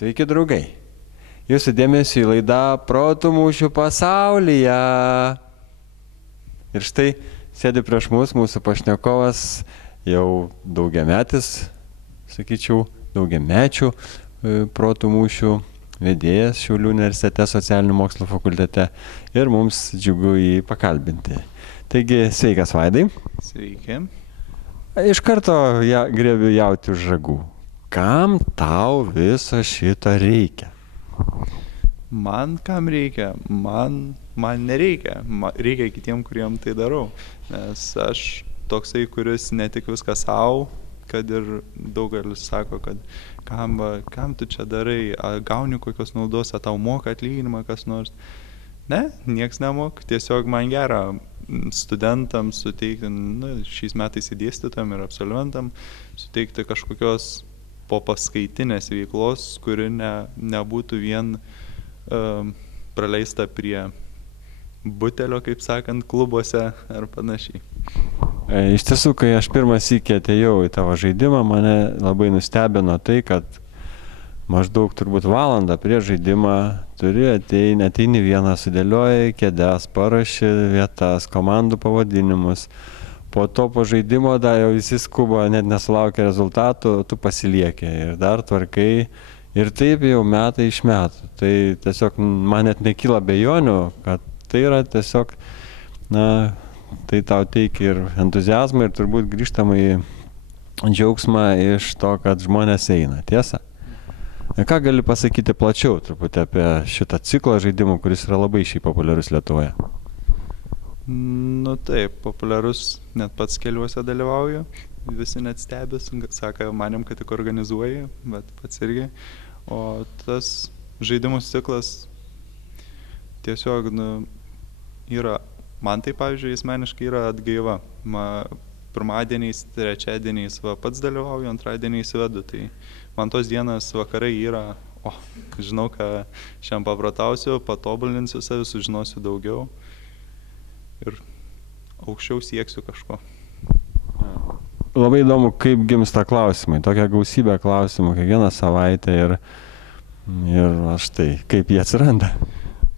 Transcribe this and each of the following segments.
Sveiki, draugai. Jūsų dėmesio į laidą Protų mūšių pasaulyje. Ir štai sėdi prieš mus mūsų pašnekovas, jau daugiametis, sakyčiau, daugiamečių Protų mūšių vedėjas Šiaulių universitete socialinių mokslų fakultete. Ir mums džiugu jį pakalbinti. Taigi, sveikas, Vaidai. Sveiki. Iš karto griebiu jauti už ragų. Kam tau viso šito reikia? Man kam reikia? Man nereikia. Reikia kitiem, kuriem tai darau. Nes aš toksai, kuris ne tik viską savo, kad ir daugelis sako, kad kam tu čia darai, gauni kokios naudos, tau moka atlyginimą kas nors. Ne, nieks nemok, tiesiog man gera studentams suteikti, šiais metais dėstytojam ir absolventam, suteikti kažkokios po paskaitinės veiklos, kuri nebūtų vien praleista prie butelio, kaip sakant, klubuose ar panašiai. Iš tiesų, kai aš pirmą sykį atėjau į tavo žaidimą, mane labai nustebino tai, kad maždaug turbūt valandą prieš žaidimą ateini vieną, sudėlioji kėdes, paraši vietas, komandų pavadinimus. Po to po žaidimo dar jau visi skuba, net nesulaukia rezultatų, tu pasilieki ir dar tvarkai. Ir taip jau metai iš metų. Tai tiesiog man net nekyla abejonių, kad tai yra tiesiog, tai tau teikia ir entuziazmą ir turbūt grįžtamą į džiaugsmą iš to, kad žmonės eina. Tiesa? Ką gali pasakyti plačiau truputį apie šitą ciklą žaidimų, kuris yra labai šiaip populiarus Lietuvoje? Taip, populiarus, net pats keliuose dalyvauju, visi net stebės, sako, manim, kad tik organizuoji, bet pats irgi. O tas žaidimų ciklas tiesiog yra, man tai pavyzdžiui, asmeniškai yra atgaiva. Pirmadieniais, trečiadieniais pats dalyvauju, antradieniais vedu, tai man tos dienas vakarai yra, žinau, ką šiandien paprotausiu, patobulinsiu savį, sužinosiu daugiau. Ir aukščiau sieksiu kažko. Labai įdomu, kaip gimsta klausimai. Tokia gausybė klausimų kiekvieną savaitę ir štai, kaip jie atsiranda.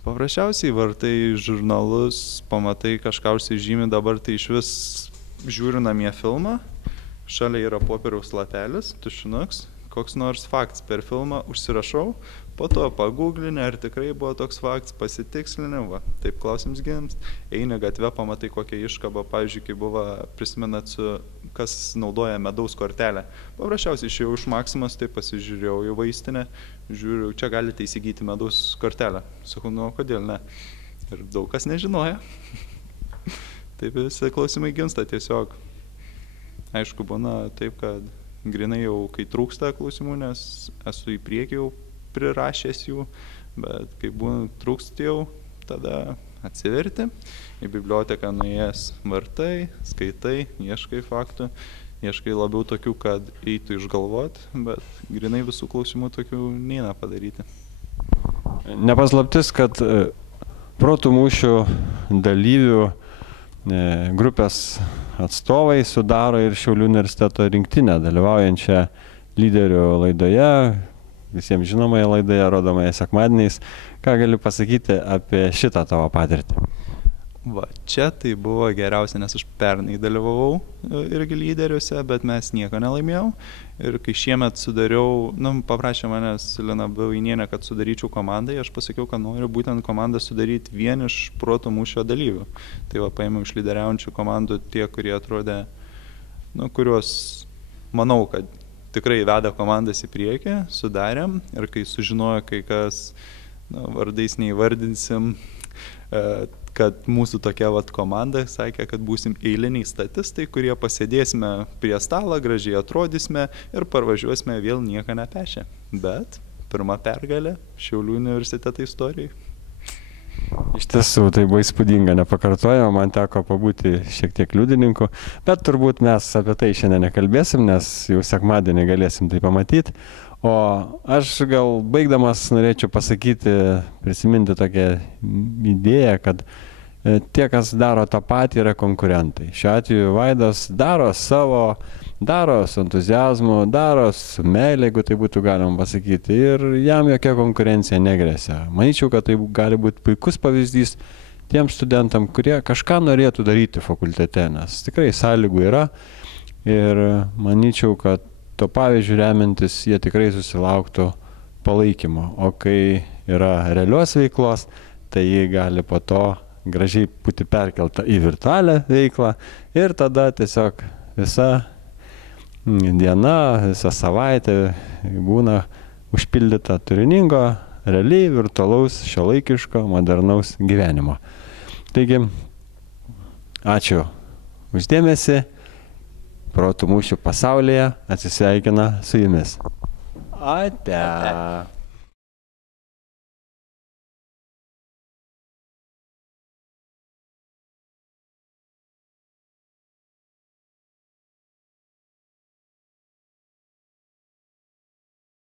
Paprasčiausiai vartai žurnalus, pamatai kažką užsižymi, dabar tai iš vis žiūriu namie filmą, šalia yra popieriaus lapelis, tušinuks, koks nors faktas per filmą, užsirašau, po to pagūglinę, ar tikrai buvo toks faktas, pasitikslinę, taip klausims gims, eini gatve, pamatai kokią iškabą, pavyzdžiui, kai buvo, prisimenat, kas naudoja medaus kortelę. Paprasčiausiai išėjau iš Maksimos, tai pasižiūrėjau į vaistinę, žiūriu, čia galite įsigyti medaus kortelę. Sakau, kodėl ne? Ir daug kas nežinoja. Taip visi klausimai gimsta tiesiog. Aišku, būna taip, kad grinai jau, kai trūksta klausimų, nes esu į priekį jau prirašęs jų, bet kai būna trūksta jau, tada atsiverti, į biblioteką nuėjęs vartai, skaitai, ieškai faktų, ieškai labiau tokių, kad eitų išgalvot, bet grinai visų klausimų tokių neina padaryti. Nepaslaptis, kad Protų mūšių dalyvių grupės atstovai sudaro ir Šiaulių universiteto rinktinę, dalyvaujančią lyderių laidoje, visiems žinomoje laidoje, rodomoje sekmadieniais. Ką gali pasakyti apie šitą tavo patirtį? Čia tai buvo geriausia, nes aš pernai dalyvavau irgi lyderiuose, bet mes nieko nelaimėjau. Ir kai šiemet sudariau, paprašė manęs Lina Bevainienė, kad sudaryčiau komandai, aš pasakiau, kad noriu būtent komandą sudaryti vien iš Protų mūšio dalyvių. Tai paėmiau iš lyderiaujančių komandų tie, kurie atrodė, kuriuos manau, kad tikrai veda komandas į priekį, sudarėm ir kai sužinojo kai kas, vardais neįvardinsim, kad mūsų tokia komanda sakė, kad būsim eiliniai statistai, kurie pasėdėsime prie stalo, gražiai atrodysime ir parvažiuosime vėl nieko nepešę. Bet pirma pergalė Šiaulių universiteto istorijai. Iš tiesų, tai buvo įspūdinga, nepakartojama, man teko pabūti šiek tiek liudininku, bet turbūt mes apie tai šiandien nekalbėsim, nes jau sekmadienį galėsim tai pamatyti. O aš gal baigdamas norėčiau pasakyti, prisiminti tokią idėją, kad tie, kas daro tą patį, yra konkurentai. Šiuo atveju Vaidas daro savo daro su entuziazmu, daro su meilė, jeigu tai būtų galima pasakyti, ir jam jokia konkurencija negresia. Manyčiau, kad tai gali būti puikus pavyzdys tiems studentam, kurie kažką norėtų daryti fakultete, nes tikrai sąlygų yra ir manyčiau, kad to pavyzdžių remiantis jie tikrai susilauktų palaikymo, o kai yra realios veiklos, tai jie gali po to gražiai būti perkelta į virtualią veiklą ir tada tiesiog visa diena, visa savaitė būna užpildyta turiningo, realiai virtualaus, šiuolaikiško, modernaus gyvenimo. Taigi, ačiū už dėmesį. Protų mūšių pasaulyje atsisveikina su jumis. Ate.